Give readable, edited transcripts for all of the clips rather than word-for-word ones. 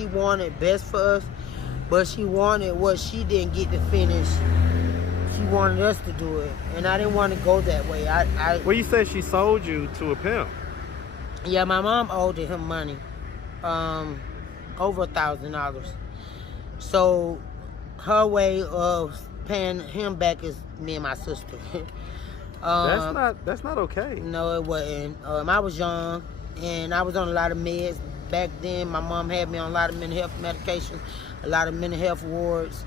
she wanted best for us, but she wanted what she didn't get to finish. She wanted us to do it, and I didn't want to go that way. Well, you said she sold you to a pimp. Yeah, my mom owed him money, over $1,000. So her way of paying him back is me and my sister. That's not okay. No, it wasn't. I was young, and I was on a lot of meds back then. My mom had me on a lot of mental health medications, a lot of mental health wards.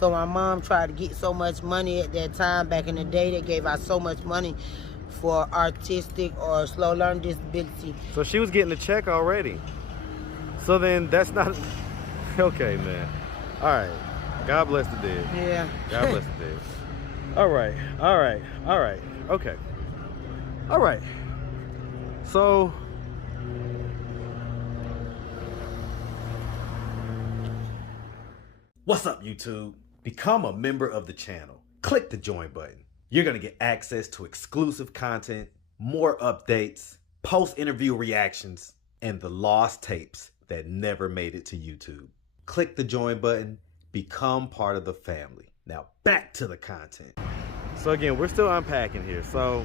So my mom tried to get so much money at that time. Back in the day, they gave out so much money for artistic or slow learning disability. So she was getting a check already. So then that's not okay, man. All right. God bless the dead. Yeah. God bless the dead. All right. Okay. All right. So what's up, YouTube? Become a member of the channel. Click the join button. You're going to get access to exclusive content, more updates, post-interview reactions, and the lost tapes that never made it to YouTube. Click the join button. Become part of the family. Now back to the content. So again, we're still unpacking here. So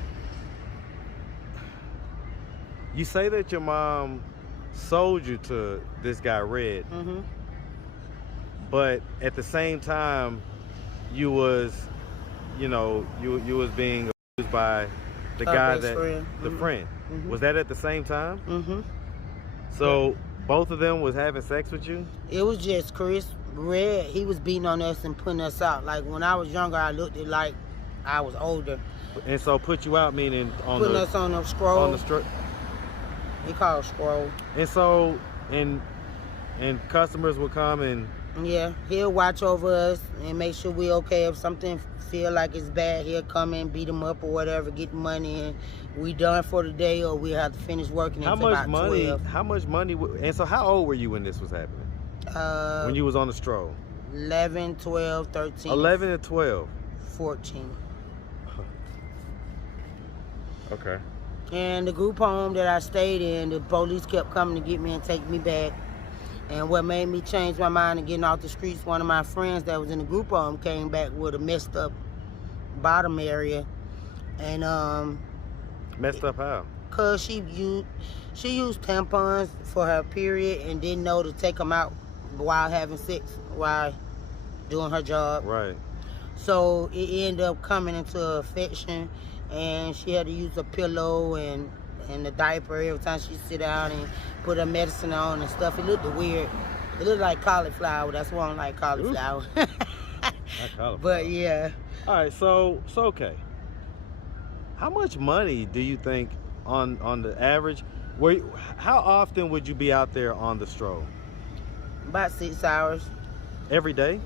you say that your mom sold you to this guy Red, but at the same time, you was being abused by the guy the friend. Was that at the same time? So both of them was having sex with you? It was just Chris Red. He was beating on us and putting us out. Like when I was younger, I looked it like I was older. And so put you out meaning putting us on the stroll. On the He called stroll. And so and customers would come and yeah, he'll watch over us and make sure we're okay. If something feel like it's bad, he'll come and beat them up or whatever, get the money, and we done for the day, or we have to finish working until about 12. How much money? And so how old were you when this was happening? When you was on the stroll? 11, 12, 13. 11 and 12. 14. Okay. And the group home that I stayed in, the police kept coming to get me and take me back. And what made me change my mind and getting off the streets, one of my friends that was in the group home came back with a messed up bottom area. And messed up how? Cause she used tampons for her period and didn't know to take them out while having sex, while doing her job. Right. So it ended up coming into affection, and she had to use a pillow and the diaper every time she sit down and put her medicine on and stuff. It looked weird. It looked like cauliflower. That's why I don't like cauliflower. Not cauliflower. But yeah. All right, so okay. How much money do you think on the average? How often would you be out there on the stroll? About 6 hours. Every day?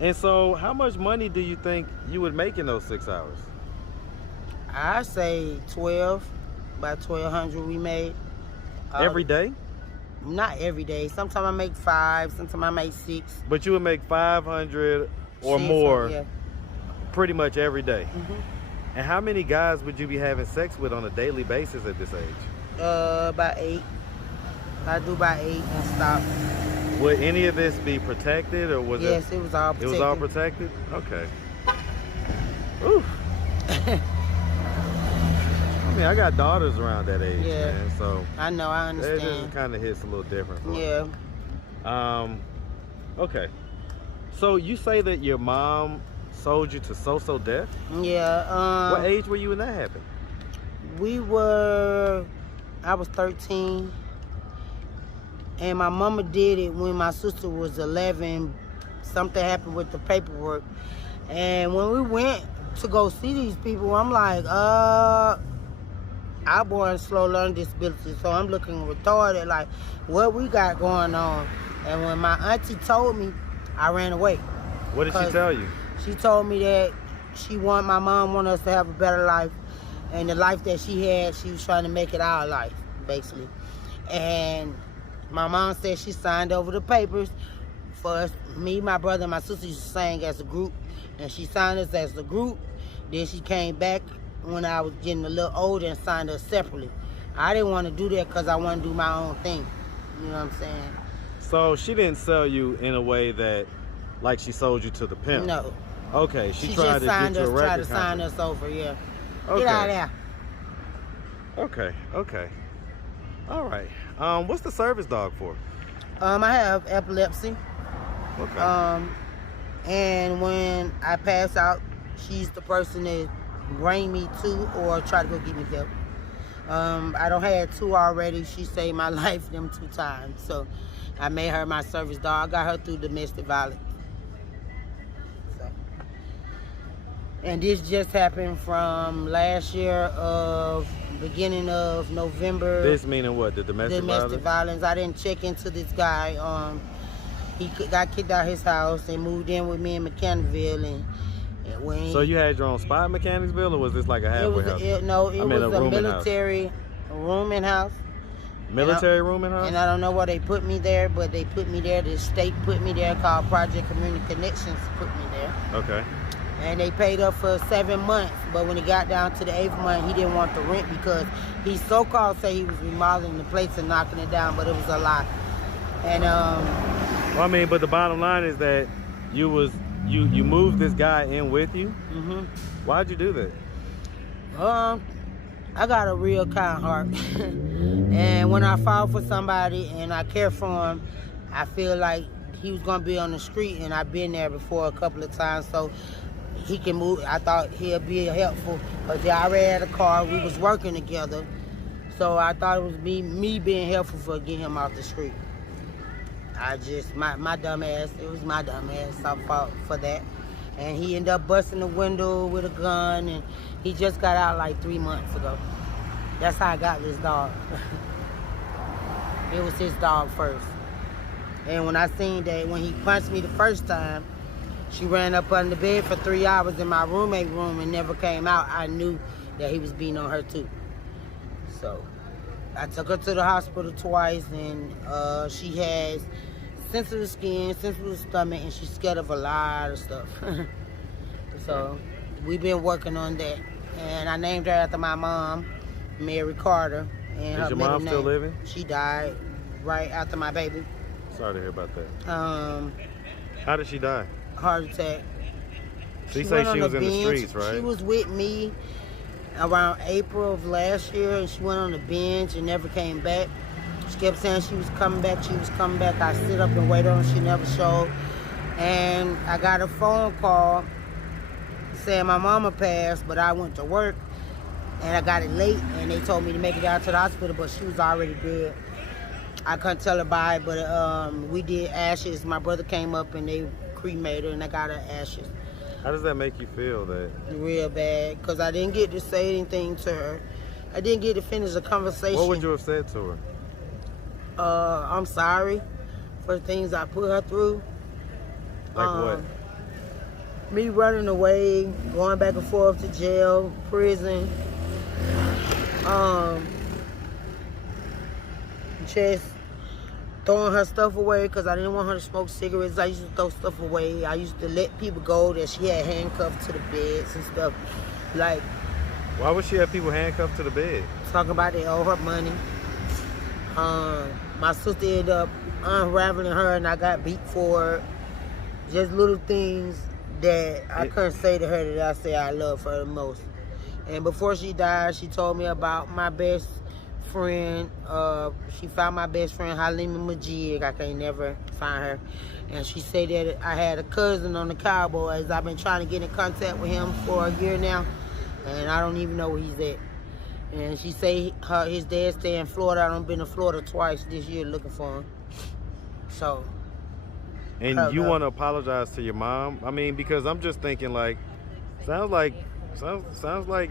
And so how much money do you think you would make in those 6 hours? I say 12, about 1,200 we made. Every day? Not every day. Sometimes I make 5, sometimes I make 6. But you would make 500 or more, yeah, pretty much every day. And how many guys would you be having sex with on a daily basis at this age? About 8. I do about 8 and stop. Would any of this be protected, or was it? Yes, it was all protected. It was all protected? Okay. Ooh. I mean, I got daughters around that age, yeah, man, so I know, I understand. It just kind of hits a little different for yeah. me. Okay. So you say that your mom sold you to So-So Death? Yeah. What age were you when that happened? I was 13. And my mama did it when my sister was 11. Something happened with the paperwork. And when we went to go see these people, I'm like, I'm born slow learning disability, so I'm looking retarded, like, what we got going on? And when my auntie told me, I ran away. What did she tell you? She told me that my mom wanted us to have a better life, and the life that she had, she was trying to make it our life, basically. And my mom said she signed over the papers for us, me, my brother, and my sister used to sing as a group, and she signed us as a group. Then she came back when I was getting a little older and signed us separately. I didn't want to do that because I want to do my own thing. You know what I'm saying? So she didn't sell you in a way that, like, she sold you to the pimp. No. Okay, she tried just to signed get you a us, record tried to sign contract. us over. Yeah. Okay. Get out of there. Okay. All right. What's the service dog for? I have epilepsy. Okay. And when I pass out, she's the person that bring me to or try to go get me help. I don't have 2 already. She saved my life them 2 times. So I made her my service dog. I got her through domestic violence. So. And this just happened from last year of beginning of November. This meaning what? The domestic violence? I didn't check into this guy. He got kicked out of his house and moved in with me in Mechanicsville. And when So you had your own spot in Mechanicsville, or was this like a halfway house? It was a military rooming house. Military rooming house? And I don't know why they put me there, but they put me there. The state put me there, called Project Community Connections put me there. Okay. And they paid up for 7 months, but when it got down to the 8th month, he didn't want the rent because he so-called say he was remodeling the place and knocking it down, but it was a lie. And well, I mean, but the bottom line is that you moved this guy in with you. Mm-hmm. Why'd you do that? I got a real kind heart, and when I fall for somebody and I care for him, I feel like he was gonna be on the street, and I've been there before a couple of times, so he can move. I thought he'll be helpful, but they already had a car. We was working together, so I thought it was me being helpful for getting him off the street. My dumb ass, it was my dumb ass. I fought for that. And he ended up busting the window with a gun, and he just got out like 3 months ago. That's how I got this dog. It was his dog first. And when I seen that, when he punched me the first time, she ran up under the bed for 3 hours in my roommate room and never came out. I knew that he was beating on her too. So I took her to the hospital twice, and she has sensitive skin, sensitive stomach, and she's scared of a lot of stuff. So we've been working on that. And I named her after my mom, Mary Carter. And Is your mom still living? She died right after my baby. Sorry to hear about that. How did she die? Heart attack. She said she was in the streets, right? She was with me around April of last year, and she went on the bench and never came back. She kept saying she was coming back, I sit up and wait on her, she never showed. And I got a phone call saying my mama passed, but I went to work, and I got it late, and they told me to make it out to the hospital, but she was already dead. I couldn't tell her bye, but we did ashes. My brother came up and they cremated her, and I got her ashes. How does that make you feel? That real bad, because I didn't get to say anything to her. I didn't get to finish a conversation. What would you have said to her? I'm sorry for the things I put her through. Like what? Me running away, going back and forth to jail, prison. Just throwing her stuff away because I didn't want her to smoke cigarettes. I used to throw stuff away. I used to let people go that she had handcuffed to the beds and stuff. Like, why would she have people handcuffed to the bed? Talking about they owe her money. My sister ended up unraveling her, and I got beat for it. Just little things that I couldn't say to her that I say I love her the most. And before she died, she told me about my best friend. She found my best friend, Halima Majid. I can't never find her. And she said that I had a cousin on the Cowboys. I've been trying to get in contact with him for a year now, and I don't even know where he's at. And she say his dad stay in Florida. I've been to Florida twice this year looking for him. So. And you want to apologize to your mom? I mean, because I'm just thinking, like, sounds like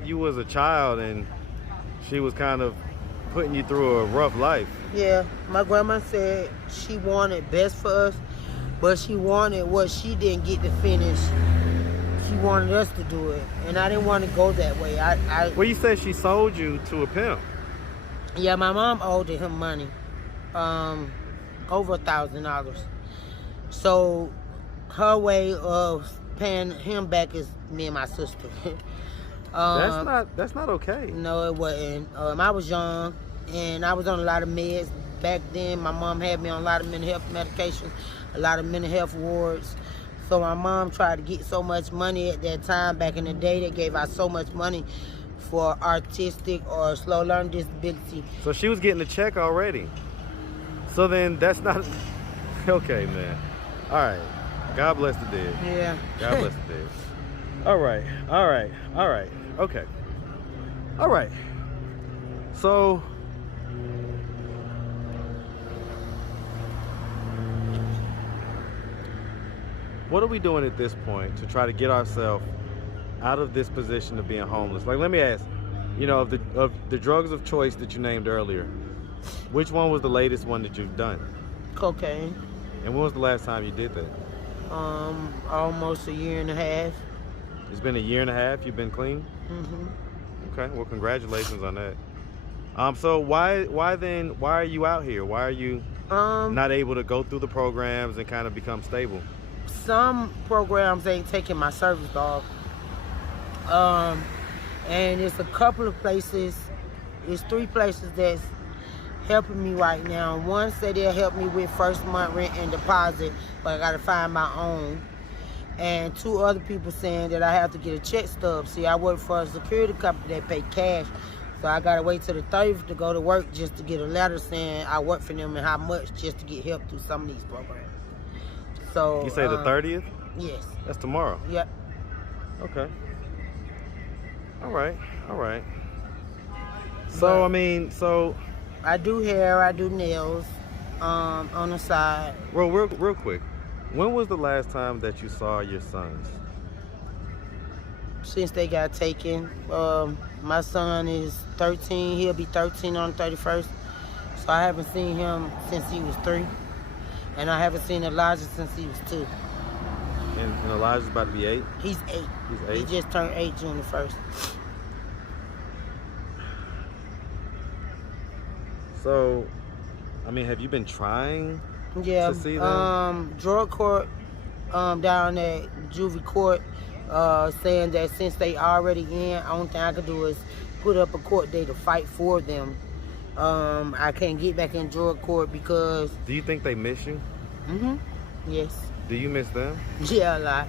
you was a child and she was kind of putting you through a rough life. Yeah, my grandma said she wanted best for us, but she wanted what she didn't get to finish. She wanted us to do it, and I didn't want to go that way. Well, you said she sold you to a pimp. Yeah, my mom owed him money, over $1,000. So her way of paying him back is me and my sister. That's not okay. No, it wasn't. I was young, and I was on a lot of meds back then, my mom had me on a lot of mental health medications, a lot of mental health wards. So my mom tried to get so much money at that time. Back in the day, they gave out so much money for artistic or slow learning disability. So she was getting a check already. So then that's not okay, man. All right. God bless the dead. Yeah. God bless the dead. All right. Okay. All right. So what are we doing at this point to try to get ourselves out of this position of being homeless? Like, let me ask, you know, of the drugs of choice that you named earlier, which one was the latest one that you've done? Cocaine. And when was the last time you did that? Almost a year and a half. It's been a year and a half you've been clean? Mm-hmm. Okay, well, congratulations on that. So why are you out here? Why are you not able to go through the programs and kind of become stable? Some programs ain't taking my service dog. And it's a couple of places, it's 3 places that's helping me right now. One said they'll help me with first month rent and deposit, but I gotta find my own. And 2 other people saying that I have to get a check stub. See, I work for a security company that pay cash, so I gotta wait till the 30th to go to work just to get a letter saying I work for them and how much, just to get help through some of these programs. So you say the 30th? Yes. That's tomorrow. Yep. Okay. All right. So, I mean, so I do hair, I do nails, on the side. real quick. When was the last time that you saw your sons? Since they got taken. My son is 13. He'll be 13 on the 31st. So I haven't seen him since he was 3. And I haven't seen Elijah since he was 2. And Elijah's about to be 8? He's 8. He's 8? He just turned 8 June the 1st. So, I mean, have you been trying to see them? Drug court down at juvie court saying that since they already in, only thing I could do is put up a court date to fight for them. I can't get back in drug court because... Do you think they miss you? Mm-hmm. Yes. Do you miss them? Yeah, a lot.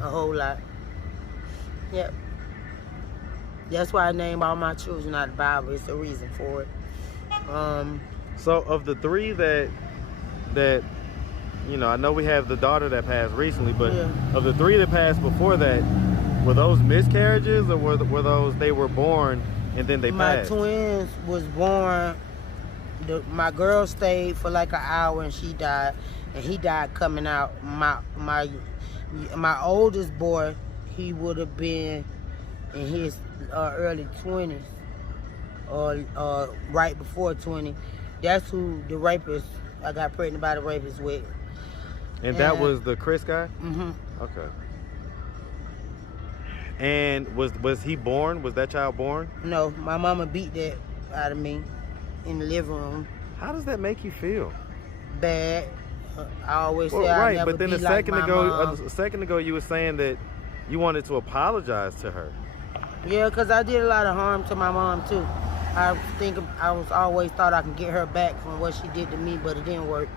A whole lot. Yep. That's why I name all my children out of the Bible. It's a reason for it. So of the 3 that you know, I know we have the daughter that passed recently, but yeah. Of the 3 that passed before that, were those miscarriages or were those they were born and then they passed? My twins was born. My girl stayed for like an hour and she died, and he died coming out. My oldest boy, he would have been in his early 20s or right before 20. That's who the rapist, I got pregnant by the rapist with. And that was the Chris guy? Mm-hmm. Okay. And was he born? Was that child born? No, my mama beat that out of me in the living room. How does that make you feel? Bad. I always say I never but then be a like my mom. second ago you were saying that you wanted to apologize to her. Yeah, because I did a lot of harm to my mom too. I always thought I could get her back from what she did to me, but it didn't work.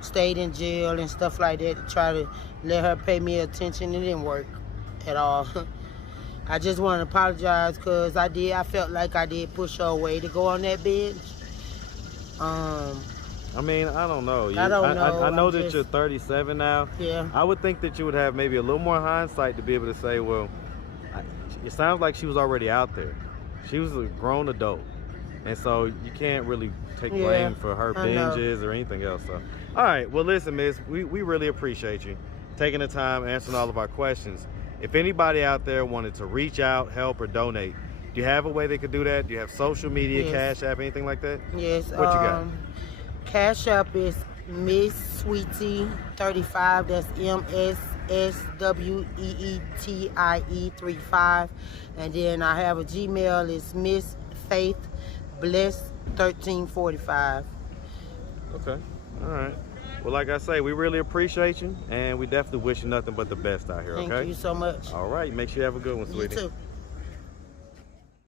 Stayed in jail and stuff like that to try to let her pay me attention. It didn't work at all. I just want to apologize because I felt like I did push her away to go on that bench. I mean, I don't know. I don't know. I know that you're 37 now. Yeah. I would think that you would have maybe a little more hindsight to be able to say, well, it sounds like she was already out there. She was a grown adult. And so you can't really take blame for her binges or anything else. So, all right. Well, listen, miss, we really appreciate you taking the time, answering all of our questions. If anybody out there wanted to reach out, help, or donate, do you have a way they could do that? Do you have social media, Cash App, anything like that? Yes. What you got? Cash App is Miss Sweetie 35. That's MSSWEETIE 35. And then I have a Gmail. It's Miss Faith Bless 1345. Okay. All right. Well, like I say, we really appreciate you, and we definitely wish you nothing but the best out here, okay? Thank you so much. All right. Make sure you have a good one, You sweetie. too.